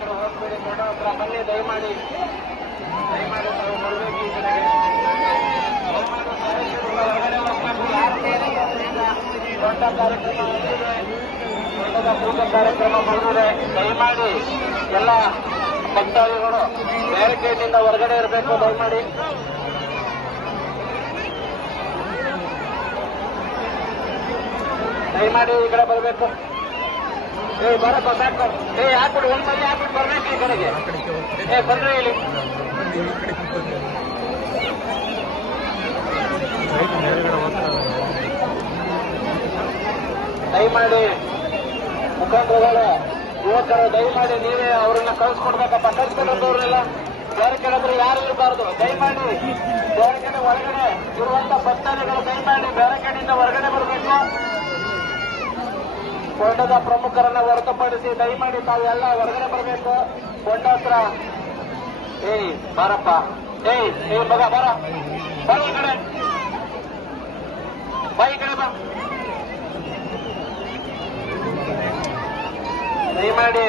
ಕಡೆ ಹೋಗ್ಬೇಡಿ, ದೊಡ್ಡ ಹತ್ರ ಬನ್ನಿ. ದಯಮಾಡಿ ತಾವು ಬರಬೇಕು ಈ ಕಡೆಗೆ. ಹೊರಗಡೆ ಹೋಗ್ಬೇಕು. ದೊಡ್ಡ ಕಾರ್ಯಕ್ರಮ ಬಂದಿದೆ, ದೊಡ್ಡದ ಪೂಜ ಕಾರ್ಯಕ್ರಮ ಬಂದಿದೆ. ದಯಮಾಡಿ ಎಲ್ಲ ಭಕ್ತಾದಿಗಳು ಬ್ಯಾರಿಕೇಡ್ನಿಂದ ಹೊರಗಡೆ ಇರಬೇಕು. ದಯಮಾಡಿ ಈ ಕಡೆ ಬರಬೇಕು. ಬರಪ್ಪ ಸಾಕು. ಹಾಕ್ಬಿಟ್ಟು ಒಂದು ಮನೆ ಹಾಕ್ಬಿಟ್ಟು ಬರ್ಬೇಕು ಈ ಕಡೆಗೆ. ಬನ್ರಿ ಇಲ್ಲಿ. ದಯಮಾಡಿ ಮುಖಂಡರುಗಳು, ಯುವಕರು, ದಯಮಾಡಿ ನೀವೇ ಅವ್ರನ್ನ ಕಳಿಸ್ಕೊಡ್ಬೇಕಪ್ಪ. ಕಳಿಸ್ಕೊಂಡವ್ರನ್ನೆಲ್ಲ ಬೇರೆ ಕಡೆ ಯಾರು ಇರಬಾರ್ದು. ದಯಮಾಡಿ ಬೇರೆ ಕಡೆ ಹೊರಗಡೆ ಇರುವಂತ ಭಕ್ತಾದಿಗಳು ದಯಮಾಡಿ ಬೇರೆ ಕಡೆಯಿಂದ ಹೊರಗಡೆ ಬರಬೇಕು. ಕೊಂಡದ ಪ್ರಮುಖರನ್ನ ಹೊರತುಪಡಿಸಿ ದಯಮಾಡಿ ತಾವೆಲ್ಲ ಹೊರಗಡೆ ಬರಬೇಕು. ಕೊಂಡ ಹತ್ರ ಬಾರಪ್ಪ. ಮಗ ಬರ ಈ ಕಡೆ ಬಾ, ಈ ಕಡೆ ಬಾ. ದಯಮಾಡಿ